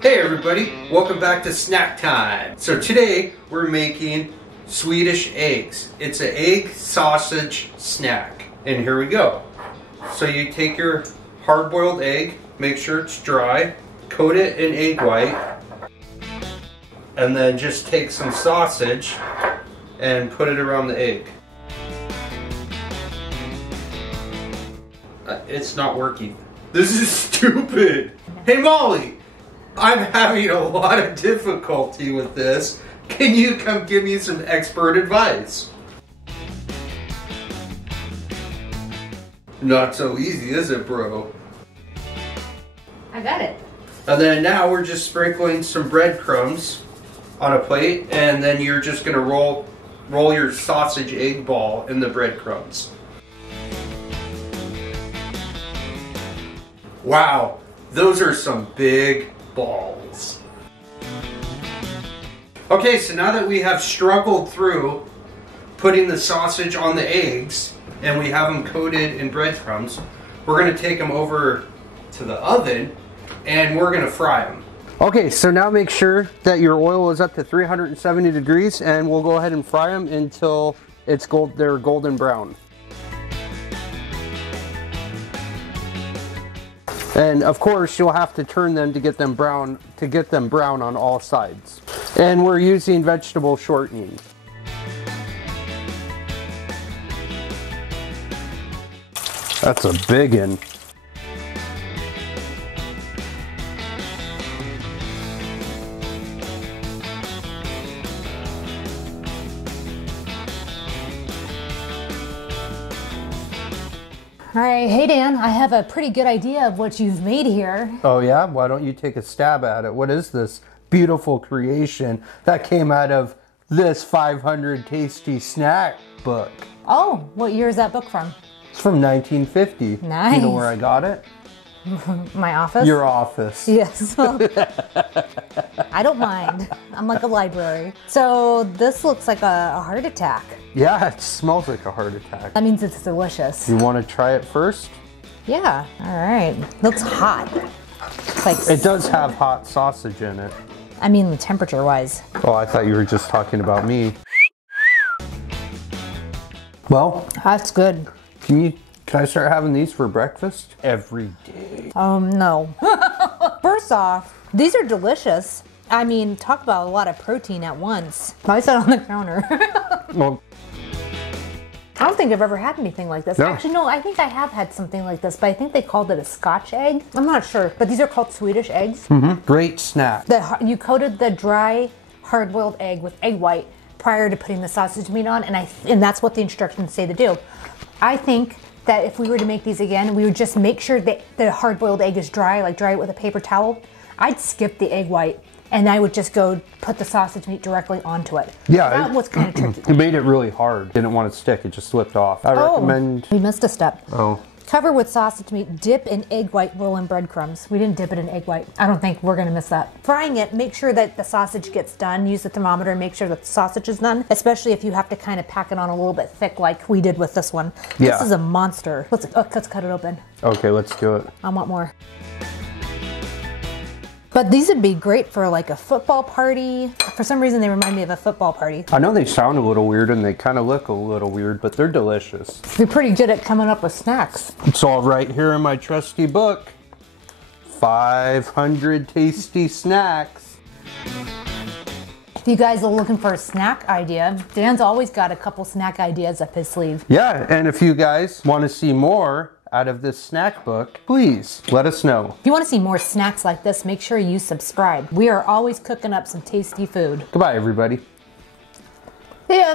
Hey everybody, welcome back to snack time. So today we're making Swedish eggs. It's an egg sausage snack. And here we go. So you take your hard-boiled egg, make sure it's dry, coat it in egg white, and then just take some sausage and put it around the egg. It's not working. This is stupid. Hey Molly! I'm having a lot of difficulty with this. Can you come give me some expert advice? Not so easy, is it, bro? I got it. And then now we're just sprinkling some breadcrumbs on a plate, and then you're just gonna roll your sausage egg ball in the breadcrumbs. Wow, those are some big balls. Okay, so now that we have struggled through putting the sausage on the eggs and we have them coated in breadcrumbs, we're going to take them over to the oven and we're going to fry them. Okay, so now make sure that your oil is up to 370 degrees and we'll go ahead and fry them until they're golden brown. And of course, you'll have to turn them to get them brown on all sides. And we're using vegetable shortening. That's a big one. All right, hey Dan, I have a pretty good idea of what you've made here. Oh yeah? Why don't you take a stab at it? What is this beautiful creation that came out of this 500 tasty snack book? Oh, what year is that book from? It's from 1950. Nice. You know where I got it? My office? Your office. Yes. I don't mind. I'm like a library. So this looks like a heart attack. Yeah, it smells like a heart attack. That means it's delicious. You want to try it first? Yeah, all right. Looks hot. Like, it does have hot sausage in it. I mean, temperature-wise. Oh, I thought you were just talking about me. Well, That's good. can I start having these for breakfast every day? No. First off, these are delicious. I mean, talk about a lot of protein at once. Why is that on the counter? Well, I don't think I've ever had anything like this. No. Actually, no, I think I have had something like this, but I think they called it a Scotch egg. I'm not sure, but these are called Swedish eggs. mm-hmm. Great snack. You coated the dry, hard-boiled egg with egg white prior to putting the sausage meat on, and that's what the instructions say to do. I think that if we were to make these again, we would just make sure that the hard-boiled egg is dry, like dry it with a paper towel. I'd skip the egg white, and I would just go put the sausage meat directly onto it. Yeah. That was kind of tricky. It made it really hard. Didn't want it to stick. It just slipped off. I recommend... We missed a step. Oh. Cover with sausage meat, dip in egg white, roll in breadcrumbs. We didn't dip it in egg white. I don't think we're gonna miss that. Frying it, make sure that the sausage gets done. Use the thermometer and make sure that the sausage is done, especially if you have to kind of pack it on a little bit thick like we did with this one. Yeah. This is a monster. Let's cut it open. Okay, let's do it. I want more. But these would be great for like a football party. For some reason, they remind me of a football party. I know they sound a little weird and they kind of look a little weird, but they're delicious. You're pretty good at coming up with snacks. It's all right here in my trusty book. 500 tasty snacks. If you guys are looking for a snack idea, Dan's always got a couple snack ideas up his sleeve. Yeah, and if you guys want to see more out of this snack book, please let us know. If you want to see more snacks like this, make sure you subscribe. We are always cooking up some tasty food. Goodbye, everybody. Yeah.